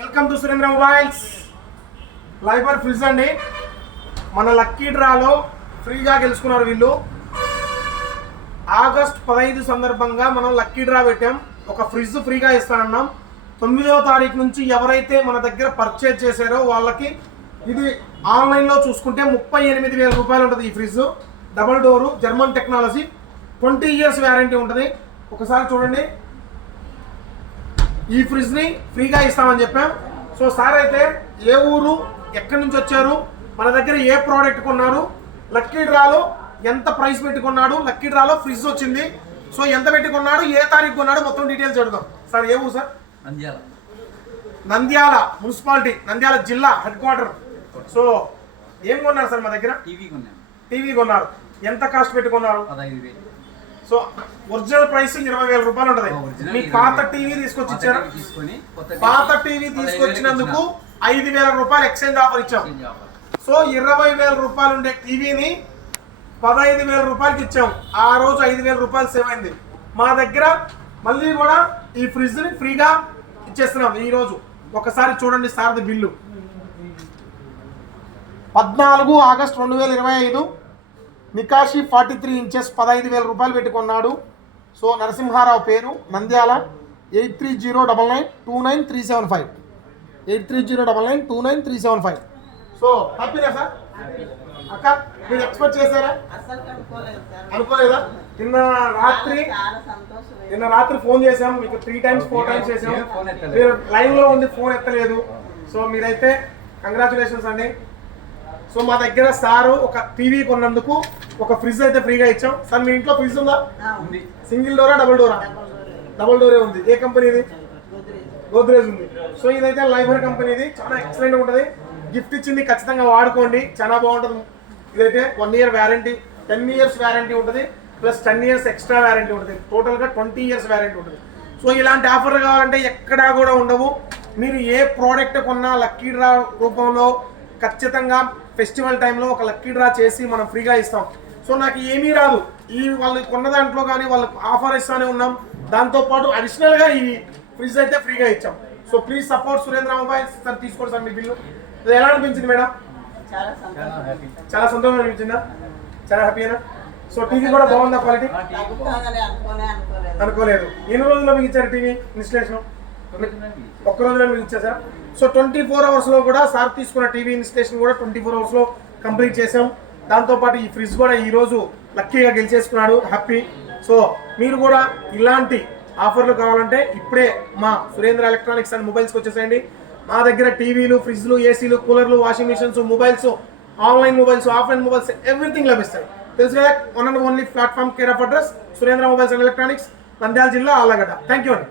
Welcome to Surendra mobiles. Liable fridge అండి. మన lucky డ్రాలో ఫ్రీగా గెలుచుకున్నారు వీళ్ళు. ఆగస్ట్ 15 సందర్భంగా మనం లక్కీ డ్రా పెట్టాం. ఒక ఫ్రిడ్జ్ ఫ్రీగా ఇస్తానన్నాం. 9వ తారీఖు నుంచి ఎవరైతే మన దగ్గర పర్చేజ్ చేశారో వాళ్ళకి ఇది ఆన్లైన్లో చూసుకుంటే 38,000 రూపాయలు ఉంటుంది. ఈ fridge double door, German technology, 20 years warranty ఉంటుంది. ఒకసారి చూడండి, ఈ ఫ్రిడ్జ్ని ఫ్రీగా ఇస్తామని చెప్పాం. సో సార్ అయితే ఏ ఊరు, ఎక్కడి నుంచి వచ్చారు, మన దగ్గర ఏ ప్రోడక్ట్ కొన్నారు, లక్కీ డ్రాలో ఎంత ప్రైస్ పెట్టుకున్నాడు, లక్కీ డ్రాలో ఫ్రిడ్జ్ వచ్చింది, సో ఎంత పెట్టుకున్నాడు, ఏ తారీఖు కొన్నాడు, మొత్తం డీటెయిల్స్ అడుగుదాం. సార్ ఏ ఊరు సార్? నంద్యాల మున్సిపాలిటీ, నంద్యాల జిల్లా హెడ్ క్వార్టర్. సో ఏం కొన్నారు సార్? మా దగ్గర టీవీ కొన్నారు. ఎంత కాస్ట్ పెట్టుకున్నారు? 15,000. సో ఒరిజినల్ ప్రైస్ 20,000 రూపాయలు ఉంటుంది. మీ పాత టీవీ తీసుకొచ్చి ఇచ్చారా? పాత టీవీ తీసుకొచ్చినందుకు 5,000 రూపాయలు ఎక్స్చేంజ్ ఆఫర్ ఇచ్చాం. సో 20,000 రూపాయలు ఉండే టీవీని 15,000 రూపాయలకి ఇచ్చాం. ఆ రోజు 5,000 రూపాయలు సేవ్ అయింది. మా దగ్గర మళ్ళీ కూడా ఈ ఫ్రిడ్జ్ని ఫ్రీగా ఇచ్చేస్తున్నాం ఈ రోజు. ఒకసారి చూడండి సార్ది బిల్లు. 14 ఆగస్ట్ 2025 నికాషి 43 ఇంచెస్ 15,000 రూపాయలు పెట్టుకున్నాడు. సో నరసింహారావు పేరు, నంద్యాల. 8309929375 8309929375. So హ్యాపీనా sir? అక్క మీరు ఎక్స్పెక్ట్ చేశారా? అనుకోలేదా? నిన్న రాత్రి ఫోన్ చేసాం మీకు 3 times 4 times చేసాం. మీరు లైవ్లో ఉండి ఫోన్ ఎత్తలేదు. సో మీరైతే కంగ్రాచులేషన్స్ అండి. సో మా దగ్గర సారు ఒక టీవీ కొన్నందుకు ఒక ఫ్రిడ్జ్ అయితే ఫ్రీగా ఇచ్చాం. సార్ మీ ఇంట్లో ఫ్రిడ్జ్ ఉందా? సింగిల్ డోరా, డబుల్ డోరా? డబుల్ డోరే ఉంది. ఏ కంపెనీది? గోద్రేజ్ ఉంది. సో ఇదైతే లైబర్ కంపెనీది, చాలా ఎక్సలెంట్ ఉంటుంది. గిఫ్ట్ ఇచ్చింది, ఖచ్చితంగా వాడుకోండి, చాలా బాగుంటుంది. ఇదైతే 1 year వ్యారంటీ, 10 years వ్యారంటీ ఉంటుంది, ప్లస్ 10 years ఎక్స్ట్రా వ్యారంటీ ఉంటుంది. టోటల్గా 20 years వ్యారంటీ ఉంటుంది. సో ఇలాంటి ఆఫర్లు కావాలంటే ఎక్కడా కూడా ఉండవు. మీరు ఏ ప్రోడక్ట్ కొన్నా లక్కీ డ్రా రూపంలో ఖచ్చితంగా ఫెస్టివల్ టైంలో ఒక లక్కీ డ్రా చేసి మనం ఫ్రీగా ఇస్తాం. సో నాకు ఏమీ రాదు, ఈ వాళ్ళు కొన్న దాంట్లో కానీ వాళ్ళకి ఆఫర్ ఇస్తానే ఉన్నాం. దాంతోపాటు అడిషనల్గా ఈ ఫ్రిడ్జ్ అయితే ఫ్రీగా ఇచ్చాం. So please support Surendra mobiles. Sir తీసుకోండి సార్ మీ బిల్లు. ఎలా అనిపించింది మేడం? చాలా సంతోషం అనిపించిందా? చాలా హ్యాపీనా? సో టీవీ కూడా బాగుందా? క్వాలిటీ అనుకోలేదు. ఎన్ని రోజుల్లో మీకు ఇచ్చారు టీవీ ఇన్స్టలేషన్? ఒక్క రోజులో మీకు ఇచ్చారు. సో 24 hours కూడా సార్ తీసుకున్న టీవీ ఇన్స్టలేషన్ కూడా 24 hours కంప్లీట్ చేసాం. దాంతోపాటు ఈ ఫ్రిడ్జ్ కూడా ఈరోజు లక్కీగా గెలిచేసుకున్నాడు. హ్యాపీ. సో మీరు కూడా ఇలాంటి ఆఫర్లు కావాలంటే ఇప్పుడే మా సురేంద్ర ఎలక్ట్రానిక్స్ అండ్ మొబైల్స్కి వచ్చేసేయండి. మా దగ్గర టీవీలు, ఫ్రిడ్జ్లు, ఏసీలు, కూలర్లు, washing machines, mobiles, online mobiles, offline mobiles, everything లభిస్తాయి. తెలుసు కదా, one and only platform, care of address Surendra mobiles and electronics, Nandyal జిల్లా, ఆళ్ళగడ్డ. థ్యాంక్ యూ అండి.